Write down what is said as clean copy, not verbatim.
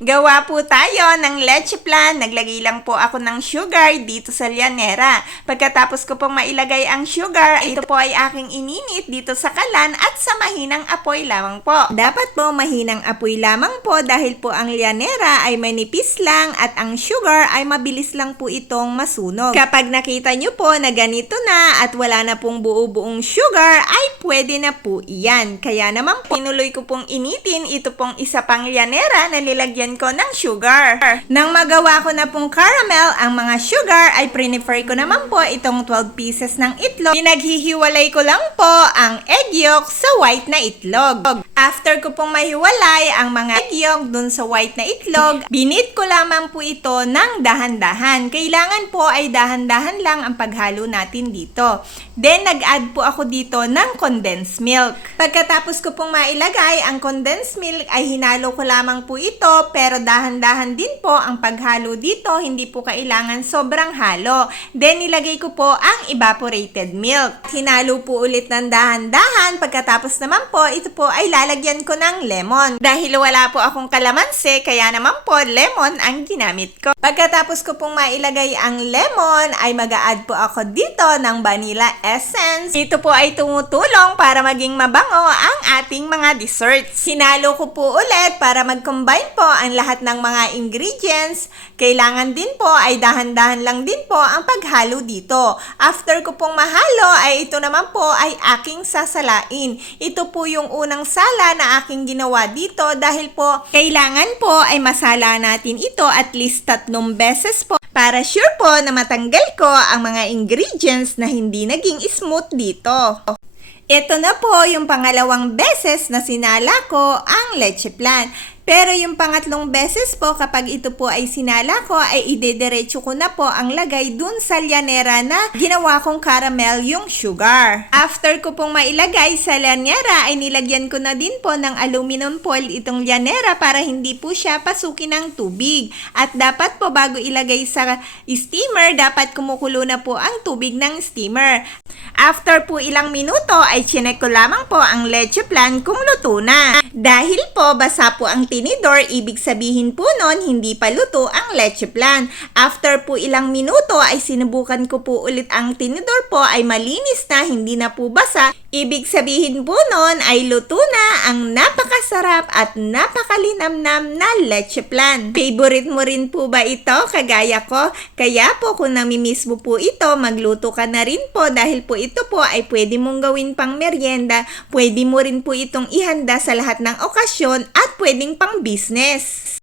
Gawa po tayo ng leche flan. Naglagay lang po ako ng sugar dito sa llanera. Pagkatapos ko pong mailagay ang sugar, ito po ay aking ininit dito sa kalan at sa mahinang apoy lamang po. Dapat po mahinang apoy lamang po dahil po ang llanera ay manipis lang at ang sugar ay mabilis lang po itong masunog. Kapag nakita nyo po na ganito na at wala na pong buo-buong sugar, ay pwede na po iyan. Kaya naman po, tinuloy ko pong initin ito pong isa pang llanera na nilagyan ko ng sugar. Nang magawa ko na pong caramel ang mga sugar, ay prefer ko naman po itong 12 pieces ng itlog. Pinaghihiwalay ko lang po ang egg yolk sa white na itlog. After ko pong mahiwalay ang mga egg yolk dun sa white na itlog, binit ko lamang po ito ng dahan-dahan. Kailangan po ay dahan-dahan lang ang paghalo natin dito. Then, nag-add po ako dito ng condensed milk. Pagkatapos ko pong mailagay ang condensed milk, ay hinalo ko lamang po ito, pero dahan-dahan din po ang paghalo dito, hindi po kailangan sobrang halo. Then, nilagay ko po ang evaporated milk. Hinalo po ulit ng dahan-dahan, pagkatapos naman po, ito po ay lalagyan ko ng lemon. Dahil wala po akong kalamansi, kaya naman po lemon ang ginamit ko. Pagkatapos ko pong mailagay ang lemon, ay mag-a-add po ako dito ng vanilla essence. Ito po ay tumutulong para maging mabango ang ating mga desserts. Hinalo ko po ulit para mag-combine po ang lahat ng mga ingredients. Kailangan din po ay dahan-dahan lang din po ang paghalo dito. After ko pong mahalo, ay ito naman po ay aking sasalain. Ito po yung unang sala na aking ginawa dito dahil po kailangan po ay masala natin ito at least 3 beses po para sure po na matanggal ko ang mga ingredients na hindi naging smooth dito. Ito na po yung pangalawang beses na sinala ko ang leche flan. Pero yung pangatlong beses po, kapag ito po ay sinala ko, ay idediretso ko na po ang lagay dun sa llanera na ginawa kong caramel yung sugar. After ko pong mailagay sa llanera, ay nilagyan ko na din po ng aluminum foil itong llanera para hindi po siya pasukin ng tubig. At dapat po bago ilagay sa steamer, dapat kumukulo na po ang tubig ng steamer. After po ilang minuto, ay chinek ko lamang po ang leche flan kung luto na. Dahil po basa po ang tinidor, ibig sabihin po nun hindi pa luto ang leche flan. After po ilang minuto ay sinubukan ko po ulit ang tinidor po ay malinis na, hindi na po basa. Ibig sabihin po nun ay luto na ang napakasarap at napakalinamnam na leche flan. Favorite mo rin po ba ito kagaya ko? Kaya po kung namimiss mo po ito, magluto ka na rin po dahil po ito po ay pwede mong gawin pang merienda, pwede mo rin po itong ihanda sa lahat ng okasyon at pwedeng pang business.